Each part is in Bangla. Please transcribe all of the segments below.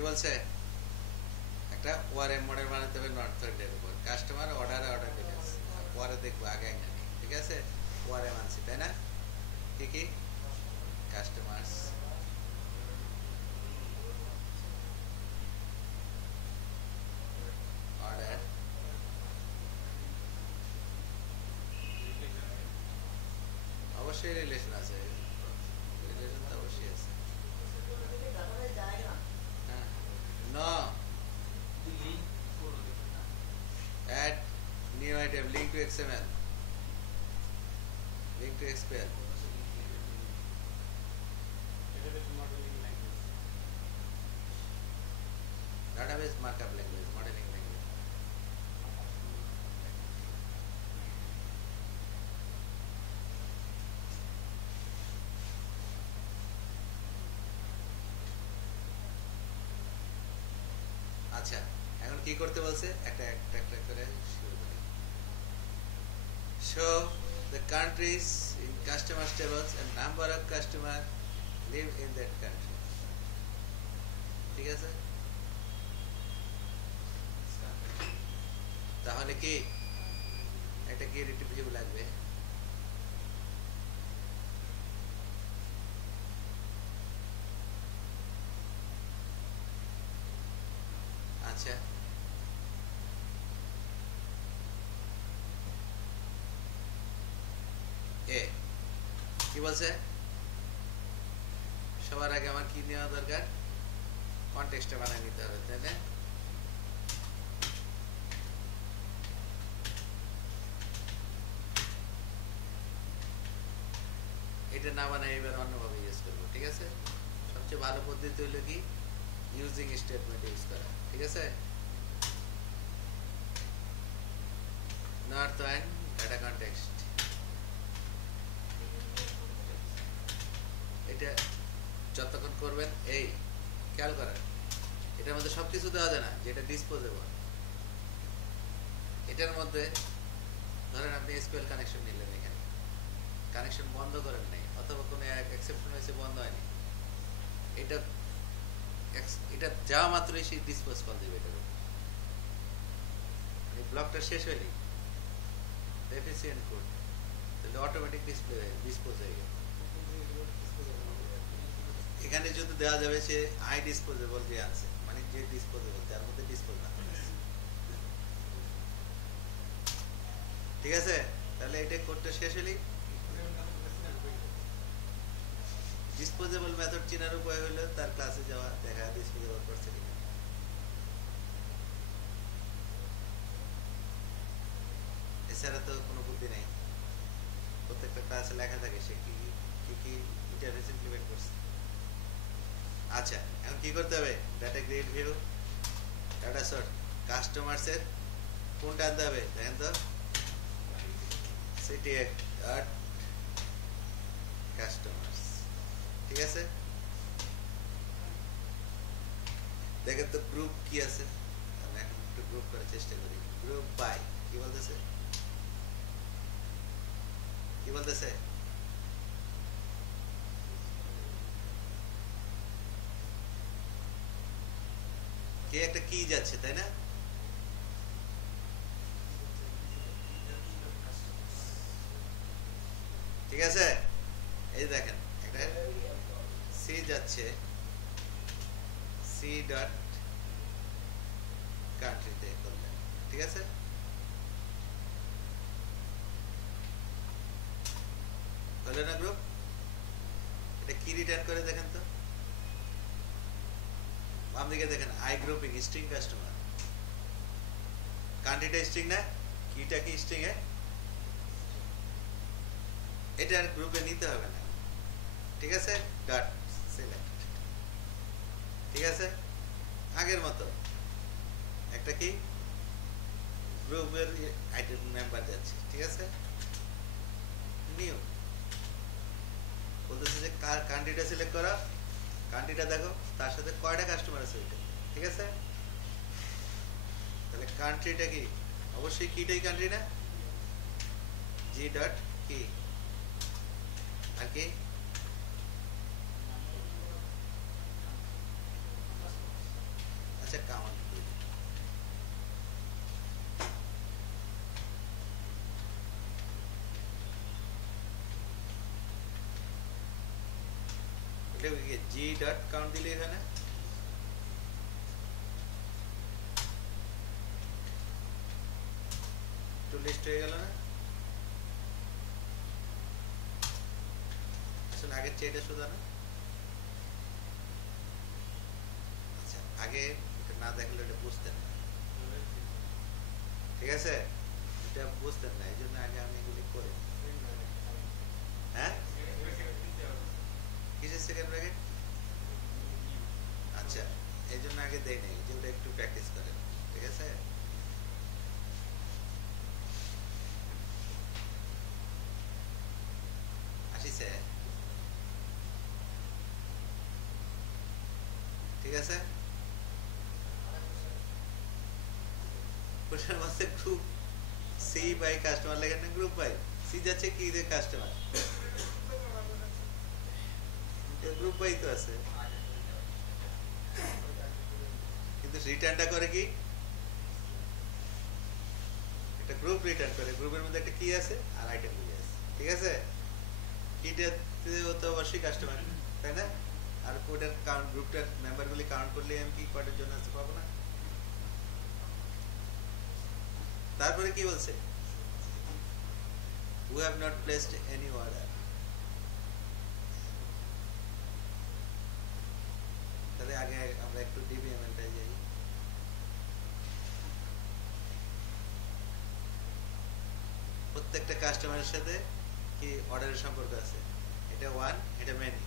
কি বলছে একটা ওআরএম মডেল বানাতে হবে নট থ্রেডের উপর কাস্টমার অর্ডার ডিটেইলস পরে দেখবো আগে না ঠিক আছে ওআরএম আনছি তাই না কি কি কাস্টমার্স অর্ডার অবশ্যই রিলেশন আছে রিলেশন তো অবশ্যই আছে হ্যাঁ no add new item link to XML link to SQL database markup language modeling language আচ্ছা এখন কি করতে বলছে একটা একটা করে শুরু করি show the countries in customers tables and number of customer live in that country ঠিক আছে তাহলে কি একটা কি রিলেটিভ লাগবে আচ্ছা এ কি বলছে সবার আগে আমার কি নেওয়া দরকার কনটেক্সটটা বানিয়ে নিতে হবে তাই না এটা না বানাই এবার অন্যভাবে ইউজ করবো ঠিক আছে সবচেয়ে ভালো পদ্ধতি হলো কি ইউজিং স্টেটমেন্ট ইউজ করা ঠিক আছে নট ওয়ান ডাটা কনটেক্সট এটা যতক্ষণ করবেন এই খেয়াল করেন এটার মধ্যে সবকিছু দেওয়া যায় না যেটা ডিসপোজেবল এটার মধ্যে ধরেন আপনি এসকিউএল কানেকশন নিলেন এখানে কানেকশন বন্ধ করেন নাই অথবা কোনো এক্সেপশন হয়েছে বন্ধ হয়নি এটা এটা যাওয়া মাত্রই সে ডিসপোজ কল দিবে এটার এই ব্লকটা শেষ হয়নি ডেফিসিয়েন্ট কোড তাহলে অটোমেটিক ডিসপোজ হয়ে গেল এখানে যদি দেওয়া যাবে সে আই ডিসপোজেবল দিয়ে আছে মানে যে ডিসপোজেবল তার মধ্যে ডিসপোজ না ঠিক আছে তাহলে এটা কোডটা শেষ হলি ডিসপোজেবল মেথড চেনার উপায় হলো তার ক্লাসে যাওয়া দেখা ডিসপোজেবল করছে কিনা এছাড়া তো কোনো বুদ্ধি নেই প্রত্যেকটা ক্লাসে লেখা থাকে সে কি কি কি ইন্টারফেস ইমপ্লিমেন্ট করছে আচ্ছা এখন কি করতে হবে data grid view data sort customers এর কোনটা আনতে হবে দেখেন তো সিটি ডট কাস্টমার্স ঠিক আছে দেখেন তো গ্রুপ কি আছে আমি এখন একটু গ্রুপ করার চেষ্টা করি গ্রুপ বাই কি বলতেছে কি বলতেছে কে একটা কি যাচ্ছে তাই না ঠিক আছে এই দেখেন একটা সি যাচ্ছে সি ডট কান্ট্রিতে করলেন ঠিক আছে হলো না গ্রুপ এটা কি রিটার্ন করে দেখেন তো বাম দিকে দেখেন আই গ্রুপিং স্ট্রিং কাস্টমার কান্ট্রিটা স্ট্রিং না কিটা কি স্ট্রিং এটা আর গ্রুপে নিতে হবে না ঠিক আছে ডট সিলেক্ট ঠিক আছে আগের মতো একটা কি গ্রুপের আইটেম মেম্বার যাচ্ছে ঠিক আছে নিউ বলতেছে যে কান্ট্রিটা সিলেক্ট করা কান্ট্রিটা দেখো তার সাথে কয়টা কাস্টমার আছে ওইটা ঠিক আছে তাহলে কান্ট্রিটা কি অবশ্যই কিটাই কান্ট্রি না জি ডট কি আর কি জি ডট কাউন্ট দিলে এখানে টু লিস্ট হয়ে গেল না? আসলে আগের চেয়ে সোজা না? আচ্ছা, আগে এটা না দেখলে এটা বুঝতেন না, ঠিক আছে? এটা বুঝতেন না, এই জন্য আগে আমি এগুলি করি। হ্যাঁ, কিসের সেকেন্ড ব্র্যাকেট? আচ্ছা, এই জন্য আগে দেই নাই, যে ওটা একটু প্র্যাকটিস করেন, ঠিক আছে? আসিছে, ঠিক আছে? ওটার মধ্যে গ্রুপ সি বাই কাস্টমার লেখেন না, গ্রুপ বাই সি যাচ্ছে কি যে কাস্টমার, গ্রুপ বাই তো আছে, কিন্তু রিটার্নটা করে কি? একটা গ্রুপ রিটার্ন করে, গ্রুপের মধ্যে একটা কি আছে আর আইটেম গুলি আছে, ঠিক আছে? কিটাতে তো অবশ্যই কাস্টমার, তাই না? আর কোডের কাউন্ট, গ্রুপটার মেম্বারগুলি কাউন্ট করলে আমি কি কোডের জন্য আছে পাবো না? তারপরে কি বলছে? We have not placed any order. তাহলে আগে আমরা একটু ডিবিএমএলটায় যাই। প্রত্যেকটা কাস্টমারের সাথে কি অর্ডারের সম্পর্ক আছে, এটা ওয়ান, এটা মেনি।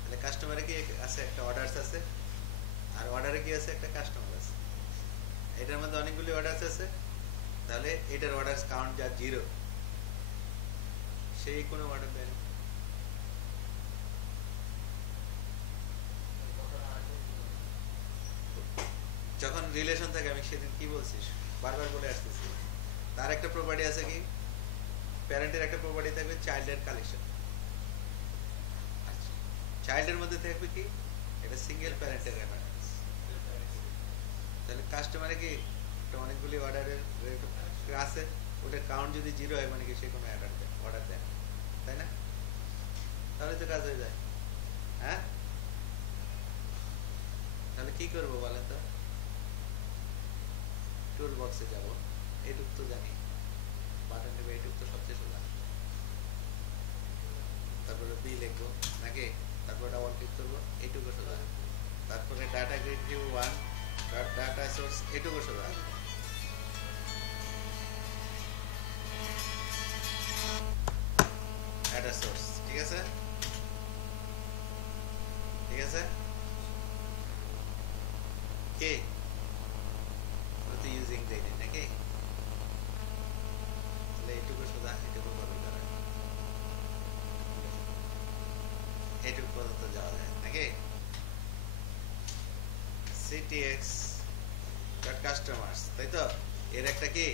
তাহলে কাস্টমারে কি আছে? একটা অর্ডারস আছে, আর অর্ডারে কি আছে? একটা কাস্টমার আছে। এটার মধ্যে অনেকগুলি অর্ডারস আছে, তাহলে এটার অর্ডারস কাউন্ট যা জিরো, সেই কোনো অর্ডার দেয় না। যখন রিলেশন থাকে, আমি সেদিন কি বলছিস বারবার বলে আসতেছি, তার একটা প্রপার্টি আছে কি, প্যারেন্টের একটা প্রপার্টি থাকবে চাইল্ডের কালেকশন। চাইল্ডের মধ্যে থাকবে কি, এটা সিঙ্গেল প্যারেন্টের রেফারেন্স। তাহলে কাস্টমারে কি অনেকগুলি অর্ডারের আছে, ওটা কাউন্ট যদি জিরো হয় মানে কি সে কোনো অর্ডার দেয়, তাই না? তাহলে তো কাজ হয়ে যায়। হ্যাঁ, তাহলে কি করবো বলেন তো? টুল বক্সে যাব, এইটুক তো জানি, বাটন নেবে, এইটুক তো সবচেয়ে সোজা। তারপরে বি লিখবো নাকি, তারপরে ডাবল ক্লিক করবো, এইটুকু সোজা। তারপরে data grid view one, data source, এইটুকু সোজা। ডাটা সোর্স, ঠিক আছে? ঠিক আছে কি? তো ইউজিং দেয়নি নাকি? তাহলে এইটুকু সোজা, এইটুকু কপি করা, এইটুকু পর্যন্ত যাওয়া যায় নাকি? ctx ডট কাস্টমার্স, তাই তো? এর একটা কি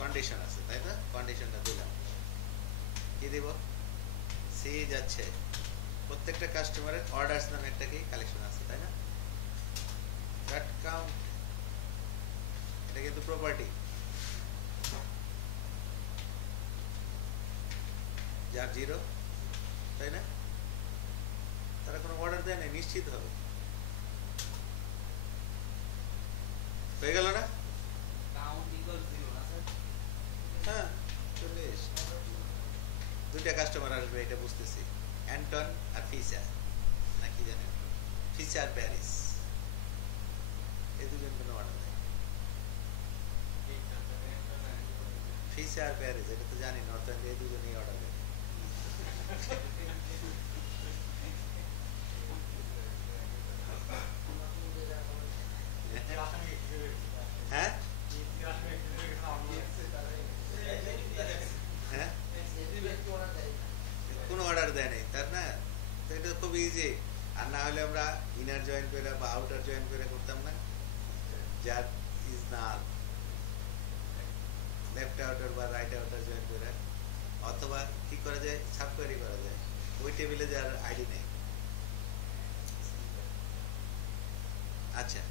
কন্ডিশন আছে, তাই তো? কন্ডিশনটা দিলাম, কি দিব? সি যাচ্ছে, প্রত্যেকটা কাস্টমারের অর্ডারস নামে একটা কি কালেকশন আছে, তাই না? ডট কাউন্ট, এটা কিন্তু প্রপার্টি, যার জিরো, তাই না? তারা কোনো অর্ডার দেয় না, নিশ্চিত হবে। হয়ে গেল না? হ্যাঁ, চলে এসে দুইটা কাস্টমার আসবে, এটা বুঝতেছি, অ্যান্টন আর ফিচার, নাকি জানেন, ফিচার প্যারিস, এই দুজন কোনো অর্ডার দেয়। ফিচার প্যারিস, এটা তো জানি, নর্থ ইন্ডিয়া, এই দুজনেই অর্ডার দেয়। হ্যাঁ, হ্যাঁ, কোনো অর্ডার দেয় নাই, তার না? তো এটা খুব ইজি। আর না হলে আমরা ইনার জয়েন করে বা আউটার জয়েন করে করতাম না, যার ইজ নাল, লেফট আউটার বা রাইট আউটার জয়েন করে, অথবা কি করা যায়, সাব কোয়েরি করা যায় ওই টেবিলে যার আইডি নেই। আচ্ছা,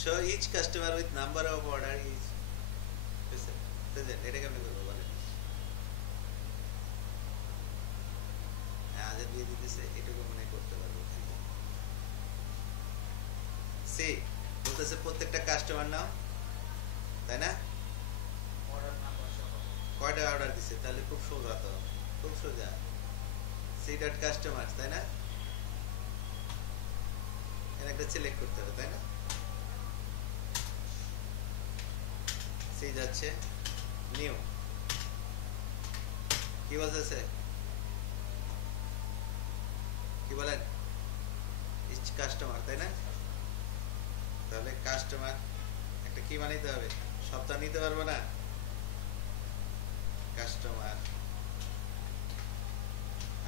show each customer with number of order is present, এটা কেমন করবো বলেন? হ্যাঁ, আজ দিয়ে দিতেছে, এটুকু সি বলতেছে প্রত্যেকটা কাস্টমার নাও, তাই না? কয়টা অর্ডার দিছে, তাহলে খুব সোজা, তো খুব সোজা, সি ডট কাস্টমার, তাই না? এখানে একটা সিলেক্ট করতে হবে, তাই না? সি যাচ্ছে নিউ, কি বলতেছে, কি বলেন, ইচ কাস্টমার, তাই না? তাহলে কাস্টমার একটা কি বানাইতে হবে, সপ্তাহ নিতে পারবো না, কাস্টমার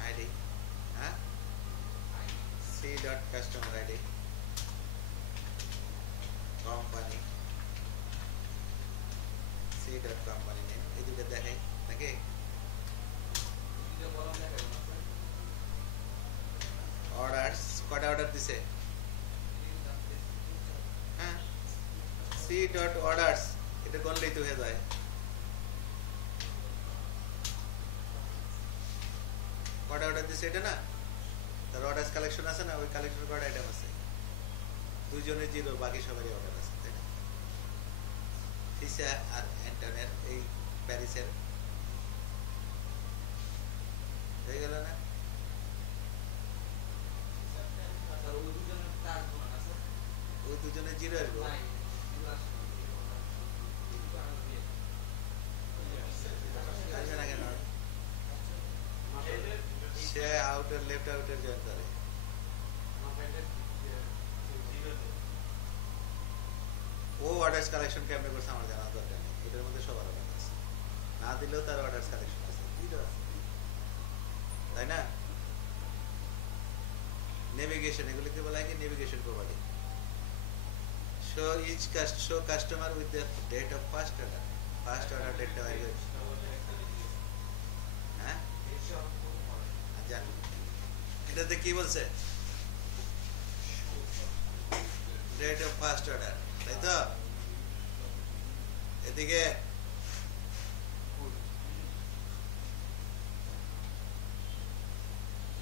আইডি, হ্যাঁ, C dot customer ID, company C dot company name, এই দুটো দেখাই নাকি? অর্ডারস, কয়টা অর্ডার দিছে, হ্যাঁ, সি ডট অর্ডারস, এটা করলেই তো হয়ে যায়। কয়টা অর্ডার দিছে এটা না, তার অর্ডারস কালেকশন আছে না, ওই কালেকশন কয়টা আইটেম আছে, দুইজনের জিরো, বাকি সবারই অর্ডার আছে, তাই না? ফিসা আর অ্যান্টনের এই প্যারিসের হয়ে গেল না? ওই দুজনে জিরো আসবো, আসবে না কেন? সে আউটার লেফট আউটার জয়েন করে, ও অর্ডারস কালেকশন কেমনে করছে আমার জানা দরকার নেই, এটার মধ্যে সবার অর্ডার আছে, না দিলেও তার অর্ডারস কালেকশন আছে, জিরো আছে, তাই না? নেভিগেশন, এগুলিকে বলা হয় কি navigation property. Show each show customer with the date of first order, first order ডেটটা বাইরে, হ্যাঁ, জানি এটাতে কি বলছে, ডেট অফ ফার্স্ট অর্ডার, তাই তো? এদিকে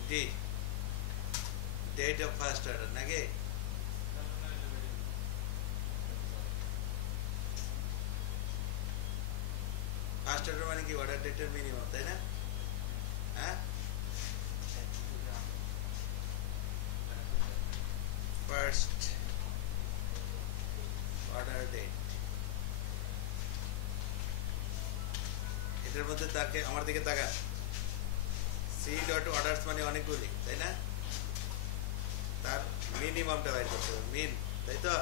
D, date of first order নাকি? ফার্স্ট অর্ডার মানে কি অর্ডার ডেটের মিনিমাম, তাই না? হ্যাঁ, ফার্স্ট অর্ডার ডেট, এটার মধ্যে তাকে আমার দিকে তাকান, সি ডট অর্ডারস মানে অনেকগুলি, তাই না? তার মিনিমামটা বাইর করতে হবে, মিন, তাই তো?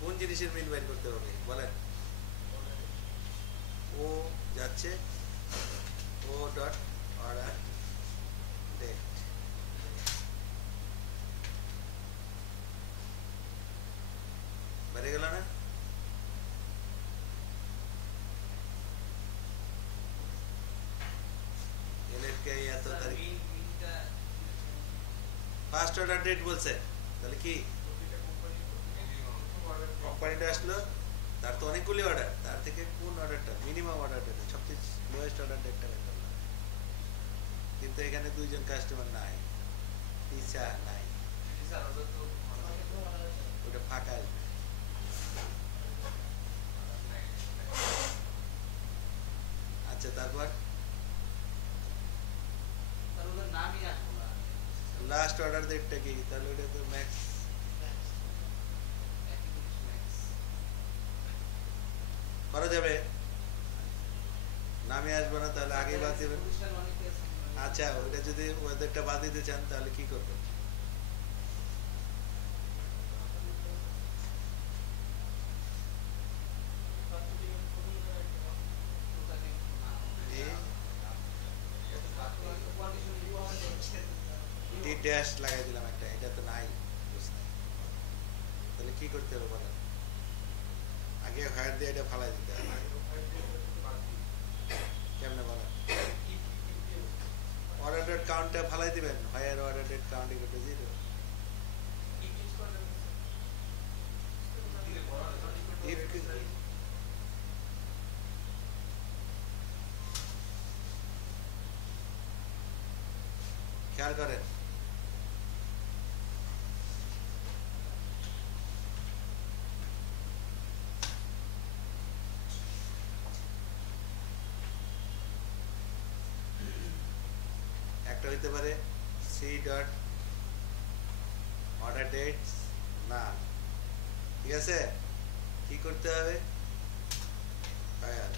কোন জিনিসের মিন বাইর করতে হবে বলেন? ও যাচ্ছে ও ডট অর্ডার ডেট, বেড়ে গেল না? এত তারিখ ফার্স্ট অর্ডার ডেট বলছে, তাহলে কি কোম্পানিটা আসলো, তার তো অনেকগুলি অর্ডার, তার থেকে কোন অর্ডারটা মিনিমাম অর্ডার ডেট, সবচেয়ে লোয়েস্ট অর্ডার ডেটটা বের করলাম, কিন্তু এখানে দুইজন কাস্টমার নাই, ইচ্ছা নাই, ওটা ফাঁকা আসবে। আচ্ছা, তারপর লাস্ট অর্ডার ডেটটা কি, তাহলে ওটা তো ম্যাক্স করা যাবে, নামে আসবে না, তাহলে আগে বাদ দেবেন। আচ্ছা, ওইটা যদি ওদেরটা বাদ দিতে চান তাহলে কি করবেন, টি ড্যাশ লাগাই দিলাম একটা, এটা তো নাই, তাহলে কি করতে হবে বলেন? আগে হায়ার দিয়ে এটা ফালাই দিতে হবে, কেমনে বলেন? অর্ডার ডেট কাউন্টটা ফালাই দিবেন, higher order date count equal to 0, if খেয়াল করেন, একটা হইতে পারে সি ডট অর্ডার ডেটস না, ঠিক আছে? কি করতে হবে,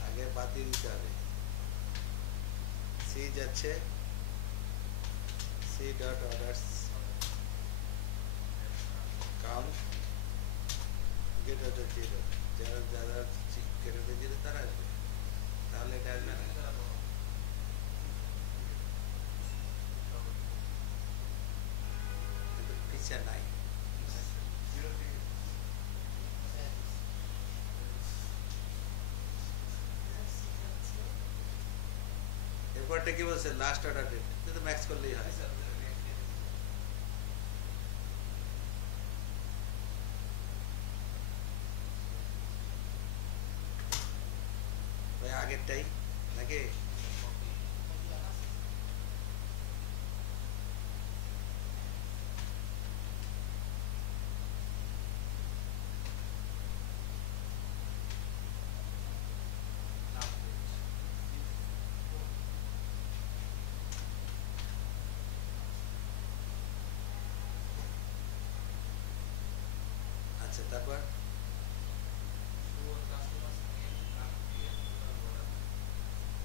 আগে বাদ দিয়ে দিতে হবে, সি যাচ্ছে C dot orders count greater zero, যারা যারা গ্রেটার জিরো তারা আসবে, তাহলে এটা আসবে না। কিন্তু ফিচার নাই। এরপরটা কি বলছে, লাস্ট অর্ডার ডেট, কিন্তু ম্যাক্স করলেই হয়। ভাই আগেরটাই নাকি? আচ্ছা তারপর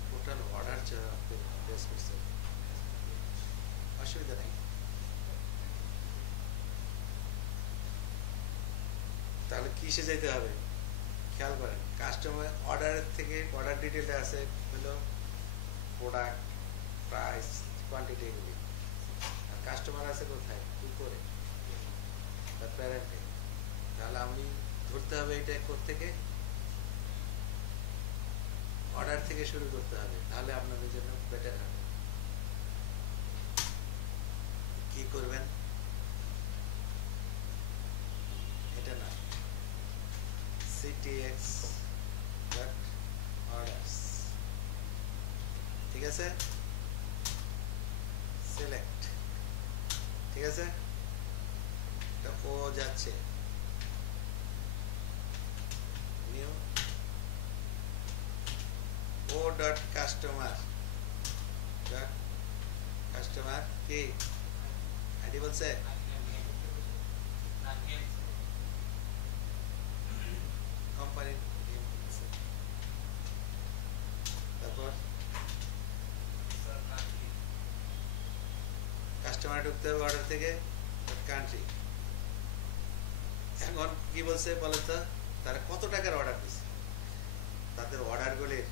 টোটাল অর্ডার প্লেস করছে, অসুবিধা নেই। তাহলে কিসে যেতে হবে খেয়াল করেন, কাস্টমার অর্ডারের থেকে অর্ডার ডিটেলে আছে হলো প্রোডাক্ট, প্রাইস, কোয়ান্টিটি এগুলি, আর কাস্টমার আছে কোথায়, উপরে বা প্যারেন্টে। তাহলে আমি ধরতে হবে এটা থেকে অর্ডার থেকে শুরু করতে হবে, তাহলে আপনাদের জন্য বেটার হবে। কি করবেন, এটা না, ctx dot orders, ঠিক আছে, সিলেক্ট, ঠিক আছে, এটা ও যাচ্ছে নিউ ও ডট কাস্টমার কি আইডি বলছে, কোম্পানির নেম বলছে, তারপর কাস্টমার ঢুকতে হবে অর্ডার থেকে, কান্ট্রি। এখন কি বলছে বলেন তো, তারা কত টাকার অর্ডার দিচ্ছে, তাদের অর্ডারগুলির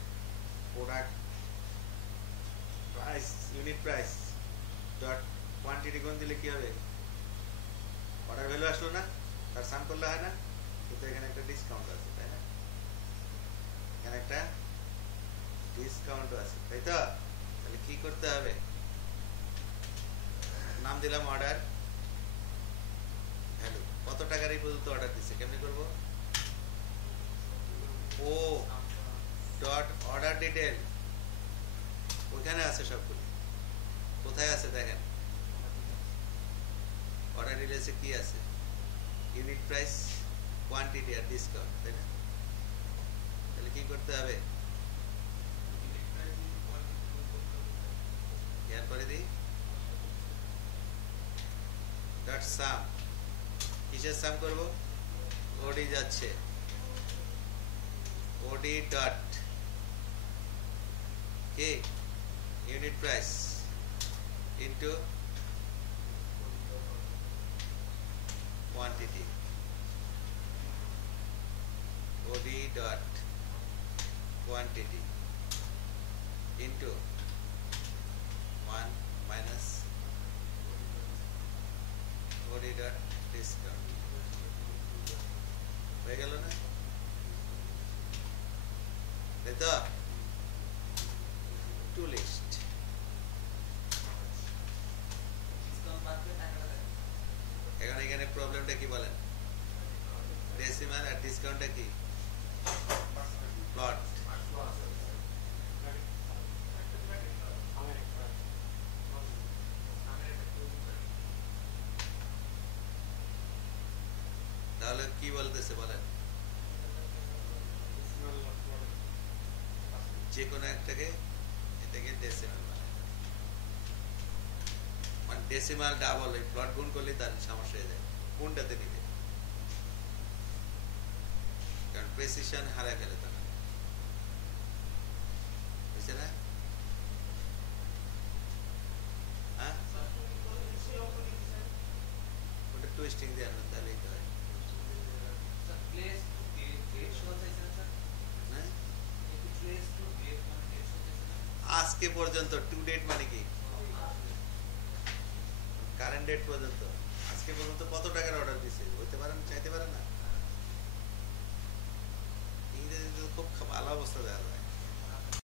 product price, unit price dot quantity কোন দিলে কি হবে, অর্ডার ভ্যালু আসলো না, তার সাম করলে হয় না, কিন্তু এখানে একটা ডিসকাউন্ট আছে, তাই না, এখানে একটা ডিসকাউন্ট আছে, তাই তো? তাহলে কি করতে হবে, নাম দিলাম অর্ডার ভ্যালু, কত টাকার এই পর্যন্ত অর্ডার দিচ্ছে, কেমনি করব, ও ডট অর্ডার ডিটেল, ওইখানে আছে সবগুলি, কোথায় আছে দেখেন, অর্ডার ডিটেলসে কি আছে, ইউনিট প্রাইস, কোয়ান্টিটি আর ডিসকাউন্ট, তাই না? তাহলে কি করতে হবে, এরপরে দিই ডট সাম, কিসের সাম করব, ওডি যাচ্ছে, ওডি ডট কি unit price into quantity, OD dot quantity into 1 minus OD dot discount, হয়ে গেল না, তাই তো? টু লিস্ট, এখন এখানে প্রবলেমটা কি বলেন, ডেসিমাল আর ডিসকাউন্টটা কি, প্লট, তাহলে কি বলতেছে বলেন, যে কোনো একটাকে এটাকে ডেসিমাল বানায়, ডেসিমাল ডাবল এই প্লট গুণ করলে তার সমস্যা হয়ে যায় কোনটাতে নিবে কারণ প্রেসিশন হারায় ফেলে তারা বুঝছে না হ্যাঁ ওটা টুইস্টিং দিয়ে আনবেন তাহলেই তো হয় হ্যাঁ? আজকে পর্যন্ত টু ডেট মানে কি কারেন্ট ডেট পর্যন্ত আজকে পর্যন্ত কত টাকার অর্ডার দিছে হইতে পারেন চাইতে পারেন না ইংরেজিতে খুব ভালো অবস্থা দেখা যায়